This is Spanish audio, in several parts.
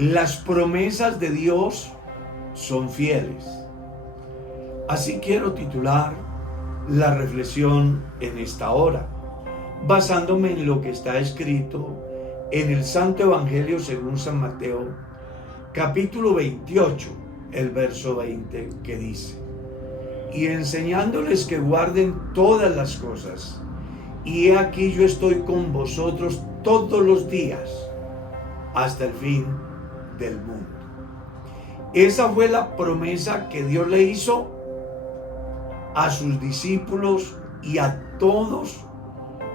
Las promesas de Dios son fieles. Así quiero titular la reflexión en esta hora, basándome en lo que está escrito en el Santo Evangelio según San Mateo, capítulo 28, el verso 20, que dice: y enseñándoles que guarden todas las cosas, y he aquí yo estoy con vosotros todos los días, hasta el fin del mundo. Esa fue la promesa que Dios le hizo a sus discípulos y a todos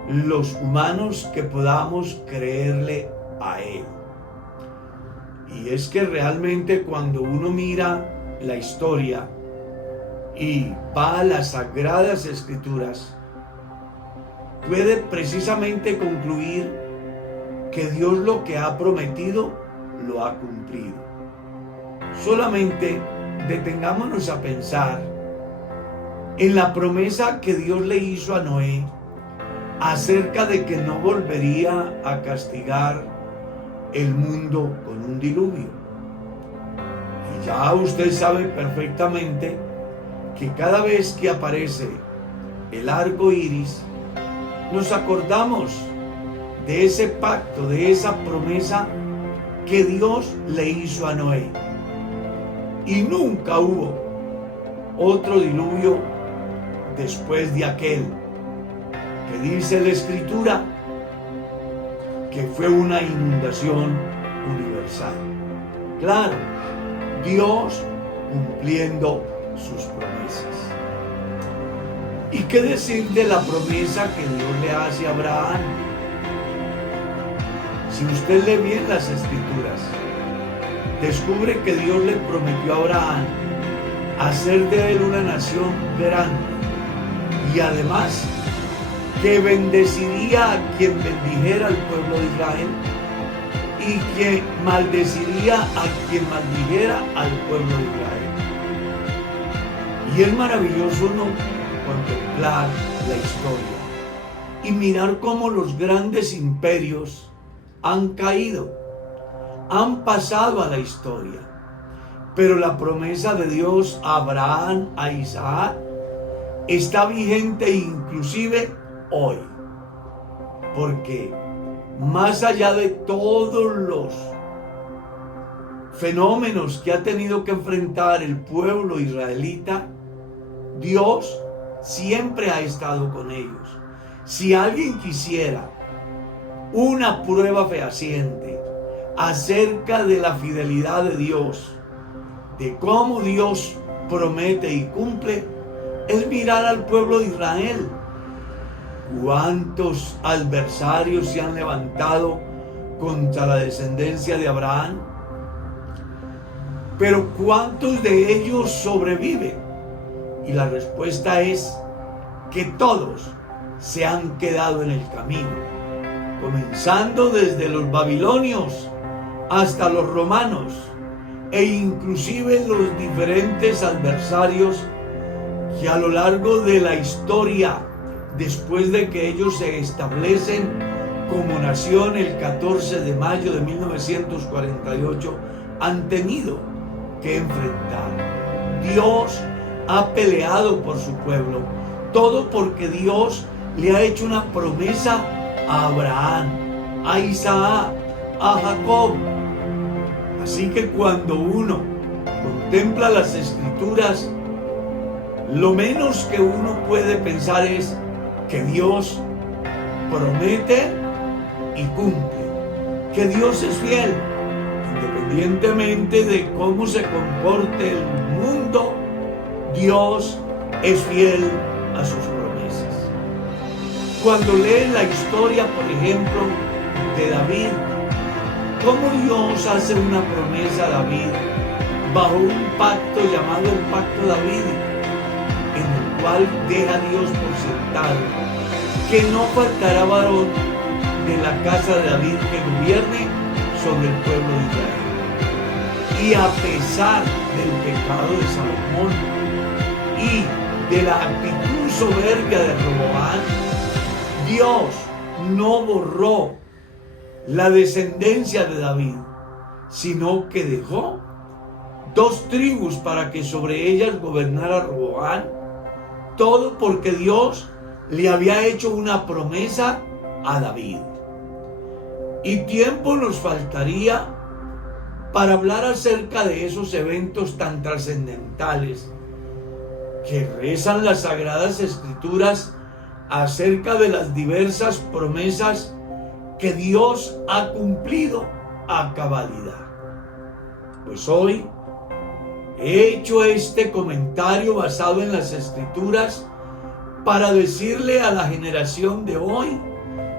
los humanos que podamos creerle a Él. Y es que realmente cuando uno mira la historia y va a las Sagradas Escrituras, puede precisamente concluir que Dios lo que ha prometido lo ha cumplido. Solamente detengámonos a pensar en la promesa que Dios le hizo a Noé acerca de que no volvería a castigar el mundo con un diluvio. Y ya usted sabe perfectamente que cada vez que aparece el arco iris, nos acordamos de ese pacto, de esa promesa que Dios le hizo a Noé. Y nunca hubo otro diluvio después de aquel, que dice la Escritura que fue una inundación universal. Claro, Dios cumpliendo sus promesas. ¿Y qué decir de la promesa que Dios le hace a Abraham? Si usted lee bien las Escrituras, descubre que Dios le prometió a Abraham hacer de él una nación grande, y además que bendeciría a quien bendijera al pueblo de Israel y que maldeciría a quien maldijera al pueblo de Israel. Y es maravilloso uno contemplar la historia y mirar cómo los grandes imperios han caído, han pasado a la historia, pero la promesa de Dios a Abraham, a Isaac, está vigente inclusive hoy, porque más allá de todos los fenómenos que ha tenido que enfrentar el pueblo israelita, Dios siempre ha estado con ellos. Si alguien quisiera una prueba fehaciente acerca de la fidelidad de Dios, de cómo Dios promete y cumple, es mirar al pueblo de Israel. ¿Cuántos adversarios se han levantado contra la descendencia de Abraham? Pero ¿cuántos de ellos sobreviven? Y la respuesta es que todos se han quedado en el camino, comenzando desde los babilonios hasta los romanos, e inclusive los diferentes adversarios que a lo largo de la historia, después de que ellos se establecen como nación el 14 de mayo de 1948, han tenido que enfrentar. Dios ha peleado por su pueblo, todo porque Dios le ha hecho una promesa a Abraham, a Isaac, a Jacob. Así que cuando uno contempla las Escrituras, lo menos que uno puede pensar es que Dios promete y cumple, que Dios es fiel, independientemente de cómo se comporte el mundo. Dios es fiel a sus promesas. Cuando leen la historia, por ejemplo, de David, cómo Dios hace una promesa a David bajo un pacto llamado el Pacto Davídico, en el cual deja Dios por sentado que no faltará varón de la casa de David que gobierne sobre el pueblo de Israel. Y a pesar del pecado de Salomón y de la actitud soberbia de Roboam, Dios no borró la descendencia de David, sino que dejó 2 tribus para que sobre ellas gobernara Roboam. Todo porque Dios le había hecho una promesa a David. Y tiempo nos faltaría para hablar acerca de esos eventos tan trascendentales que rezan las Sagradas Escrituras acerca de las diversas promesas que Dios ha cumplido a cabalidad. Pues hoy he hecho este comentario basado en las Escrituras para decirle a la generación de hoy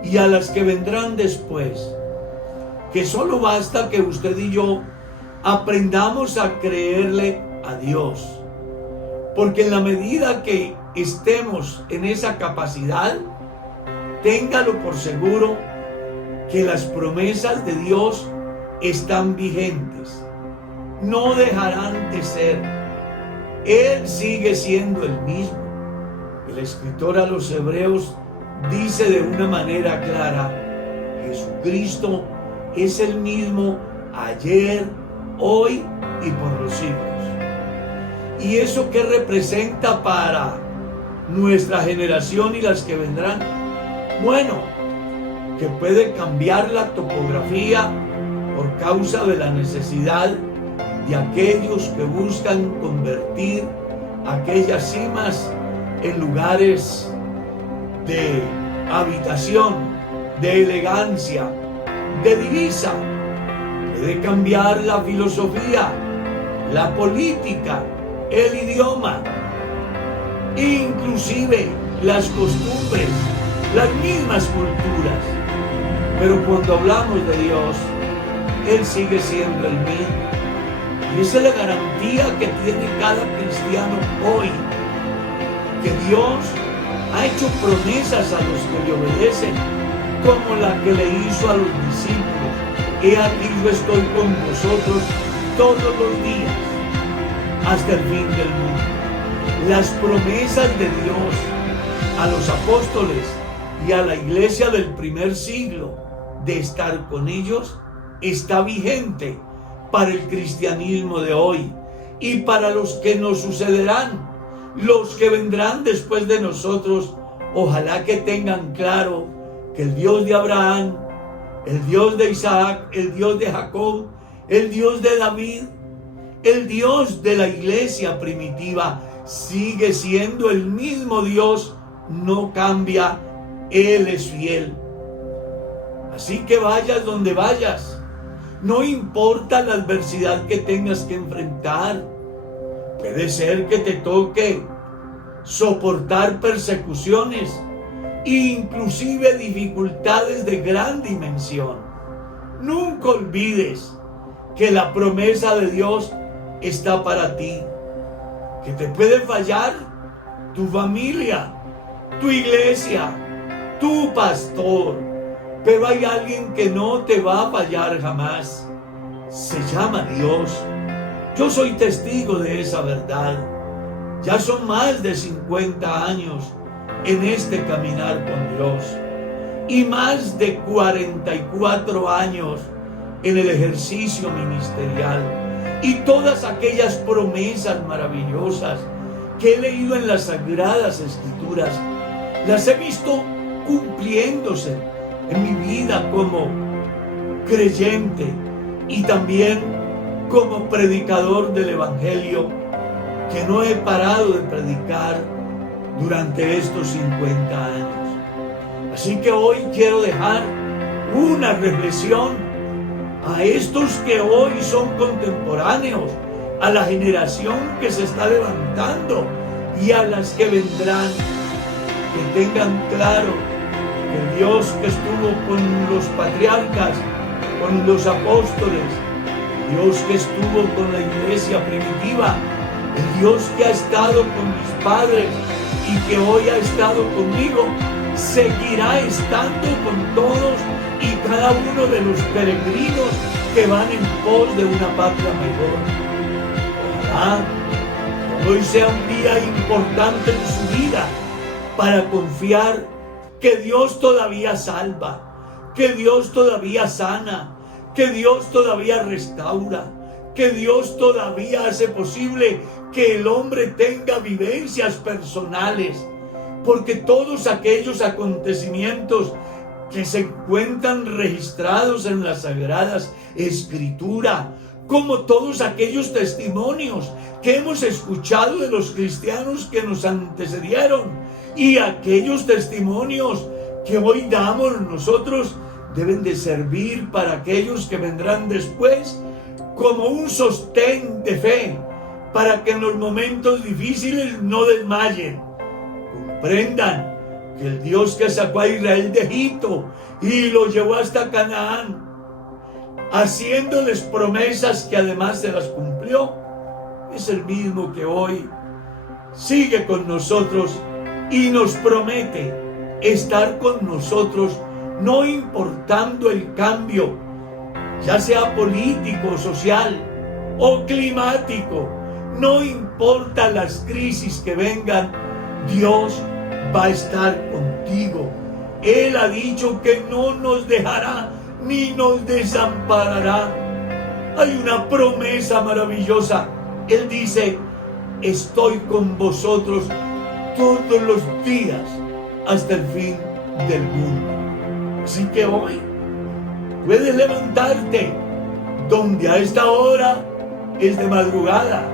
y a las que vendrán después que solo basta que usted y yo aprendamos a creerle a Dios, porque en la medida que estemos en esa capacidad, téngalo por seguro que las promesas de Dios están vigentes, no dejarán de ser. Él sigue siendo el mismo. El escritor a los Hebreos dice de una manera clara: Jesucristo es el mismo ayer, hoy y por los siglos. ¿Y eso qué representa para nuestra generación y las que vendrán? Bueno, que puede cambiar la topografía por causa de la necesidad de aquellos que buscan convertir aquellas cimas en lugares de habitación, de elegancia, de divisa. Puede cambiar la filosofía, la política, el idioma, inclusive las costumbres, las mismas culturas. Pero cuando hablamos de Dios, Él sigue siendo el mismo. Y esa es la garantía que tiene cada cristiano hoy, que Dios ha hecho promesas a los que le obedecen, como la que le hizo a los discípulos: he aquí yo estoy con vosotros todos los días hasta el fin del mundo. Las promesas de Dios a los apóstoles y a la iglesia del primer siglo de estar con ellos está vigente para el cristianismo de hoy y para los que nos sucederán, los que vendrán después de nosotros. Ojalá que tengan claro que el Dios de Abraham, el Dios de Isaac, el Dios de Jacob, el Dios de David, el Dios de la iglesia primitiva, sigue siendo el mismo Dios, no cambia, Él es fiel. Así que vayas donde vayas, no importa la adversidad que tengas que enfrentar. Puede ser que te toque soportar persecuciones, inclusive dificultades de gran dimensión. Nunca olvides que la promesa de Dios está para ti, que te puede fallar tu familia, tu iglesia, tu pastor, pero hay alguien que no te va a fallar jamás. Se llama Dios. Yo soy testigo de esa verdad. Ya son más de 50 años en este caminar con Dios y más de 44 años en el ejercicio ministerial, y todas aquellas promesas maravillosas que he leído en las Sagradas Escrituras las he visto cumpliéndose en mi vida como creyente y también como predicador del Evangelio, que no he parado de predicar durante estos 50 años. Así que hoy quiero dejar una reflexión a estos que hoy son contemporáneos, a la generación que se está levantando y a las que vendrán, que tengan claro que el Dios que estuvo con los patriarcas, con los apóstoles, Dios que estuvo con la iglesia primitiva, el Dios que ha estado con mis padres y que hoy ha estado conmigo, seguirá estando con todos y cada uno de los peregrinos que van en pos de una patria mejor. Ojalá hoy sea un día importante en su vida para confiar que Dios todavía salva, que Dios todavía sana, que Dios todavía restaura, que Dios todavía hace posible que el hombre tenga vivencias personales, porque todos aquellos acontecimientos que se encuentran registrados en las Sagradas Escrituras, como todos aquellos testimonios que hemos escuchado de los cristianos que nos antecedieron, y aquellos testimonios que hoy damos nosotros, deben de servir para aquellos que vendrán después como un sostén de fe, para que en los momentos difíciles no desmayen. Comprendan que el Dios que sacó a Israel de Egipto y lo llevó hasta Canaán, haciéndoles promesas que además se las cumplió, es el mismo que hoy sigue con nosotros y nos promete estar con nosotros, no importando el cambio, ya sea político, social o climático. No importa las crisis que vengan, Dios va a estar contigo. Él ha dicho que no nos dejará ni nos desamparará. Hay una promesa maravillosa. Él dice: estoy con vosotros todos los días hasta el fin del mundo. Así que hoy puedes levantarte donde a esta hora es de madrugada,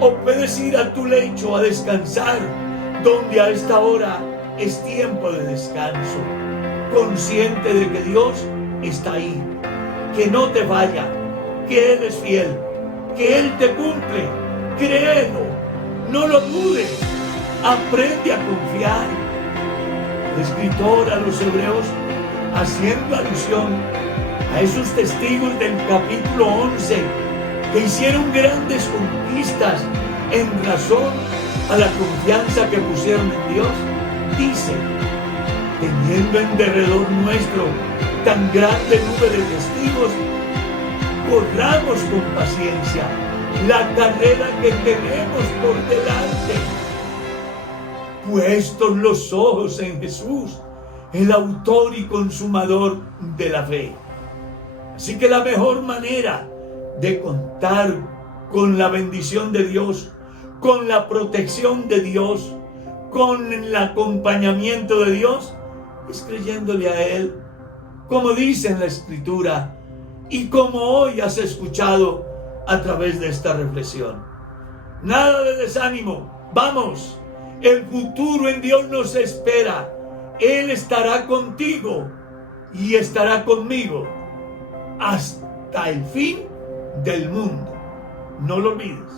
o puedes ir a tu lecho a descansar donde a esta hora es tiempo de descanso, consciente de que Dios está ahí, que no te falla, que Él es fiel, que Él te cumple. Créelo, no lo dudes, aprende a confiar. El escritor a los Hebreos, haciendo alusión a esos testigos del capítulo 11 que hicieron grandes conquistas en razón a la confianza que pusieron en Dios, dice: teniendo en derredor nuestro tan grande nube de testigos, corramos con paciencia la carrera que tenemos por delante, puestos los ojos en Jesús, el autor y consumador de la fe. Así que la mejor manera de contar con la bendición de Dios, con la protección de Dios, con el acompañamiento de Dios, es creyéndole a Él, como dice en la Escritura y como hoy has escuchado a través de esta reflexión. Nada de desánimo, vamos, el futuro en Dios nos espera. Él estará contigo y estará conmigo hasta el fin del mundo. No lo olvides.